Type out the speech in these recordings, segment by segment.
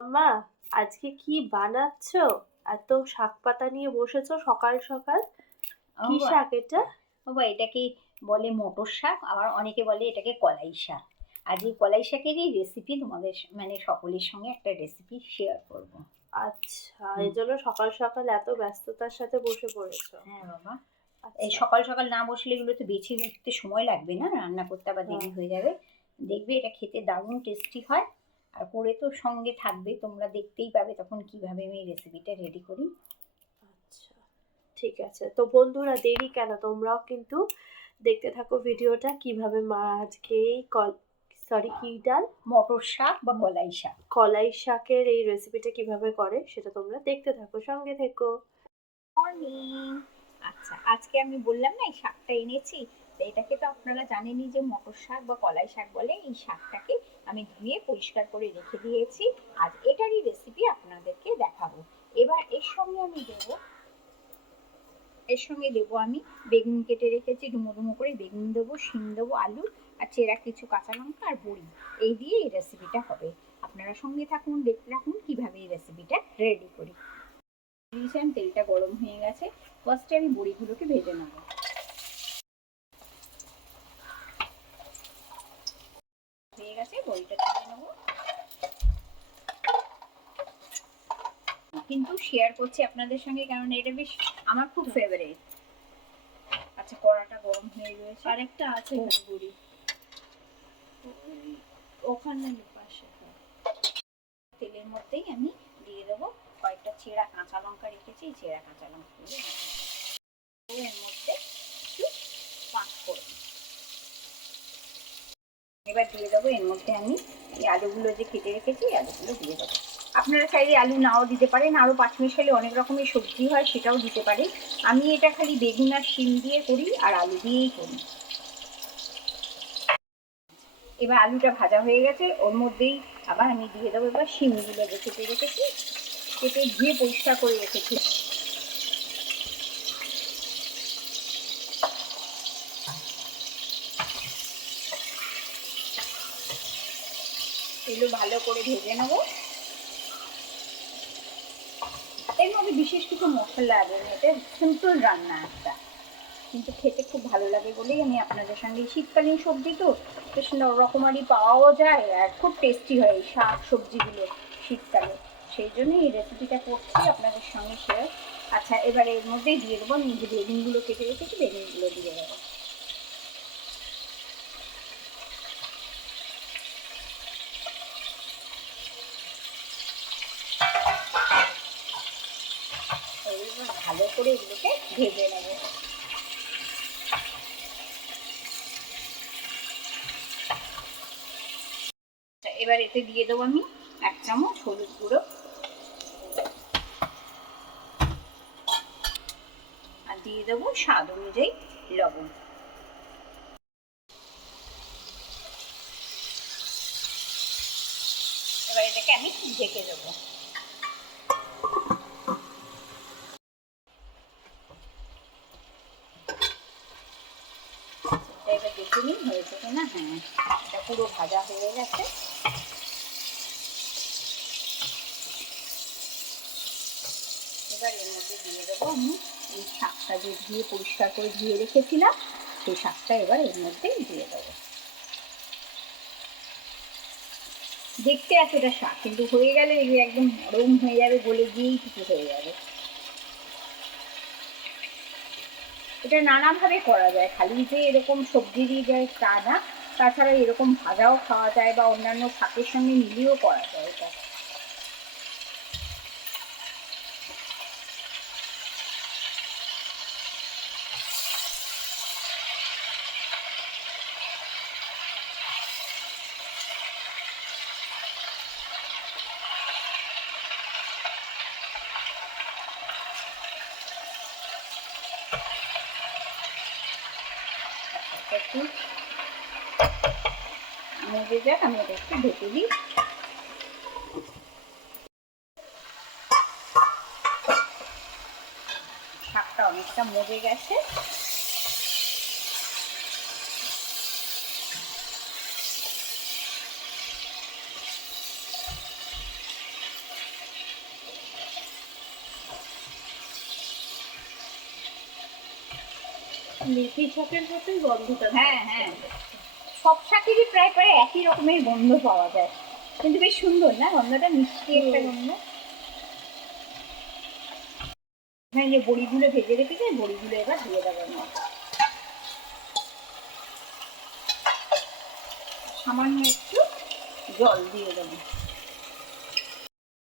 মা আজকে কি বানাচ্ছো? এত শাক পাতা নিয়ে বসেছো সকাল সকাল? কি শাক এটা? বাবা এটাকে বলে মটর শাক আবার অনেকে বলে এটাকে কলাই শাক। আর এই কলাই শাকেরই রেসিপি তোমাদের মানে সকলের সঙ্গে একটা রেসিপি শেয়ার করব। আচ্ছা এই জন্য সকাল সকাল এত ব্যস্ততার সাথে বসে পড়েছো। হ্যাঁ বাবা। আচ্ছা, এই সকাল সকাল না বসলে এগুলো তো বেছে উঠতে সময় লাগবে না রান্না করতে আবার দেরি হ্যাঁ। হয়ে যাবে। দেখবে এটা খেতে দারুণ টেস্টি হয়। আর করে তো সঙ্গে থাকবে তোমরা দেখতেই পাবে তখন কীভাবে আমি রেসিপিটা রেডি করি। আচ্ছা ঠিক আছে। তো বন্ধুরা দেরি কেন? তোমরাও কিন্তু দেখতে থাকো ভিডিওটা কীভাবে মা আজকে এই কল সরি কি ডাল? মটর শাক বা কলাই শাক। কলাই শাকের এই রেসিপিটা কীভাবে করে সেটা তোমরা দেখতে থাকো সঙ্গে থেকো। মর্নিং আচ্ছা আজকে আমি বললাম না এই শাকটা এনেছি। তো এটাকে তো আপনারা জানেনই যে মটর শাক বা কলাই শাক বলে এই শাকটাকে আমি ধুয়ে পরিষ্কার করে রেখে দিয়েছি। আজ এটারই রেসিপি আপনাদেরকে দেখাবো। এবার এর সঙ্গে আমি দেব, এর সঙ্গে দেবো আমি বেগুন কেটে রেখেছি, ডুমো ডুমো করে বেগুন দেবো, শিম দেবো, আলু, আর চেরা কিছু কাঁচা লঙ্কা আর বড়ি। এই দিয়ে এই রেসিপিটা হবে। আপনারা সঙ্গে থাকুন, দেখতে থাকুন কীভাবে এই রেসিপিটা রেডি করি। তেলটা গরম হয়ে গেছে। ফার্স্টে আমি বড়িগুলোকে ভেজে নেব হয়ে গেছে বড়িটা তুলে নেব কিন্তু শেয়ার করছি আপনাদের সঙ্গে কারণ এটা বেশ আমার খুব ফেভারিট আচ্ছা কড়াটা গরম হয়ে রয়েছে আরেকটা আছে। গুড়ি ওখানে পাশে। তেলের মধ্যেই আমি দিয়ে দেবো কয়েকটা চেরা কাঁচা লঙ্কা রেখেছি এই চেরা কাঁচা লঙ্কা দিয়ে এর মধ্যে একটু পাঁচ ফোড়ন এবার দিয়ে দেবো এর মধ্যে আমি এই আলুগুলো যে কেটে রেখেছি এই আলুগুলো দিয়ে দেবো। আপনারা চাইলে আলু নাও দিতে পারেন। আরও পাঁচ মিশালে অনেক রকমের সবজি হয়, সেটাও দিতে পারেন। আমি এটা খালি বেগুন আর শিম দিয়ে করি আর আলু দিয়েই করি। এবার আলুটা ভাজা হয়ে গেছে। ওর মধ্যেই আবার আমি দিয়ে দেবো এবার শিমগুলো কেটে রেখেছি, কেটে ধুয়ে পরিষ্কার করে রেখেছি। এগুলো ভালো করে ভেজে নেব। এর মধ্যে বিশেষ কিছু মশলা আছে, এটা সিম্পল রান্না একটা। কিন্তু খেতে খুব ভালো লাগে বলেই আমি আপনাদের সঙ্গে শীতকালীন সবজি তো বেশ রকমারি পাওয়াও যায় আর খুব টেস্টি হয় এই শাক সবজিগুলো শীতকালে। সেই জন্যই এই রেসিপিটা করছি আপনাদের সঙ্গে শেয়ার আচ্ছা এবারে এর মধ্যেই দিয়ে দেবো, আমি যে বেগুনগুলো কেটে রেখেছি, বেগুনগুলো দিয়ে দেবো। ভালো করে এগুলোকে ভেজে নেব। এবার এতে দিয়ে দেবো আমি এক চামচ হলুদ গুঁড়ো। আর দিয়ে দেবো স্বাদ অনুযায়ী লবণ। এবার এটাকে আমি ঢেকে দেবো। নিন হয়েছে কিনা? হ্যাঁ এটা পুরো ভাজা হয়ে গেছে। এবার এর মধ্যে দিয়ে দেবো আমি এই শাকটা যে ধুয়ে পরিষ্কার করে ধুয়ে রেখেছিলাম, সেই শাকটা এবার এর মধ্যে দিয়ে দেবো। দেখতে এতটা শাক, কিন্তু হয়ে গেলে একদম নরম হয়ে যাবে, গলে গিয়েই কিছু হয়ে যাবে। এটা নানাভাবে করা যায়। খালি যে এরকম সবজি দিয়ে যায় তা না। তাছাড়া এরকম ভাজাও খাওয়া যায় বা অন্যান্য শাকের সঙ্গে মিলিয়েও করা যায় এটা। এটা একটু মজে যাক আমি এটা একটু ঢেকে দিই। শাকটা অনেকটা মজে গেছে। মেথি শাকের সাথে গন্ধটা হ্যাঁ হ্যাঁ। সব শাকেরই প্রায় প্রায় একই রকমের গন্ধ পাওয়া যায়। কিন্তু বেশ সুন্দর না? গন্ধটা মিষ্টি একটা গন্ধ। হ্যাঁ যে বড়িগুলো ভেজে রেখেছে বড়িগুলো এবার দিয়ে দেবো। না সামান্য একটু জল দিয়ে দেবো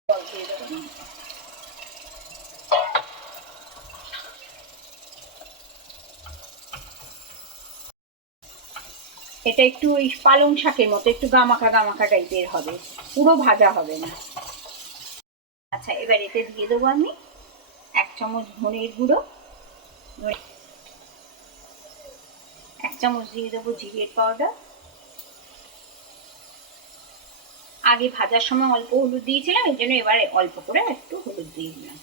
জল দিয়ে দেবো না এটা একটু ওই পালং শাকের মতো, একটু গামাকা গামাকা টাইপের হবে। পুরো ভাজা হবে না। আচ্ছা এবার এতে দিয়ে দেবো আমি এক চামচ ধনের গুঁড়ো। এক চামচ দিয়ে দেবো জিরের পাউডার আগে ভাজার সময় অল্প হলুদ দিয়েছিলাম এই জন্য এবারে অল্প করে একটু হলুদ দিয়ে দিলাম।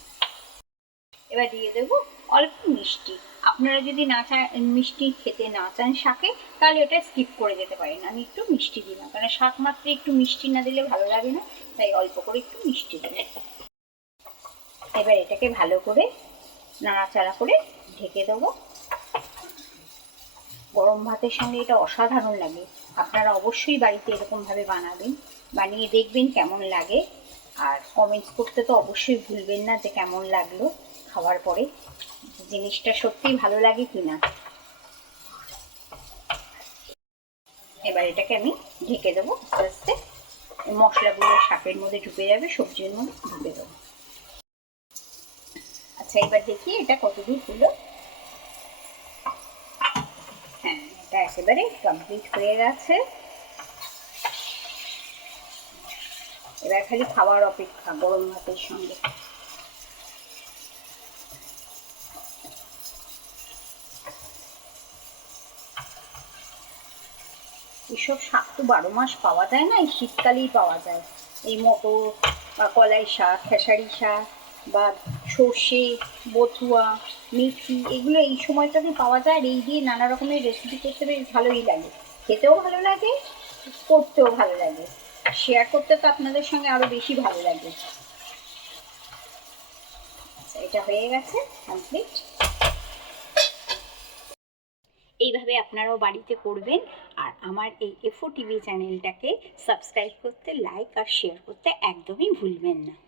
এবার দিয়ে দেবো অল্প মিষ্টি। আপনারা যদি না চান মিষ্টি খেতে না চান শাকে, তাহলে ওটা স্কিপ করে যেতে পারেন। আমি একটু মিষ্টি দিলাম কারণ শাক মাত্র একটু মিষ্টি না দিলে ভালো লাগে না, তাই অল্প করে একটু মিষ্টি দিলাম এবার এটাকে ভালো করে নাড়াচাড়া করে ঢেকে দেবো। গরম ভাতের সঙ্গে এটা অসাধারণ লাগে। আপনারা অবশ্যই বাড়িতে এরকমভাবে বানাবেন, বানিয়ে দেখবেন কেমন লাগে। আর কমেন্টস করতে তো অবশ্যই ভুলবেন না যে কেমন লাগল। খাওয়ার পরে জিনিসটা সত্যিই ভালো লাগে কিনা? এবার এটাকে আমি ঢেকে দেবো আস্তে আস্তে। মশলাগুলো শাকের মধ্যে ঢুকে যাবে, সবজির মধ্যে ঢুকে দেবো আচ্ছা এবার দেখি এটা কতদূর হলো। হ্যাঁ এটা একেবারে কমপ্লিট হয়ে গেছে। এবার খালি খাওয়ার অপেক্ষা, গরম ভাতের সঙ্গে। এসব শাক তো বারো মাস পাওয়া যায় না, এই শীতকালেই পাওয়া যায়। এই মটর বা কলাই শাক, খেসারি শাক বা সর্ষে, বথুয়া, মেথি, এগুলো এই সময়টাতে পাওয়া যায়। আর এই দিয়ে নানা রকমের রেসিপি করতে বেশ ভালোই লাগে। খেতেও ভালো লাগে, করতেও ভালো লাগে। শেয়ার করতে তো আপনাদের সঙ্গে আরও বেশি ভালো লাগে। আচ্ছা এটা হয়ে গেছে কমপ্লিট এইভাবে আপনারাও বাড়িতে করবেন। আর আমার এই এফও টিভি চ্যানেলটাকে সাবস্ক্রাইব করতে, লাইক আর শেয়ার করতে একদমই ভুলবেন না।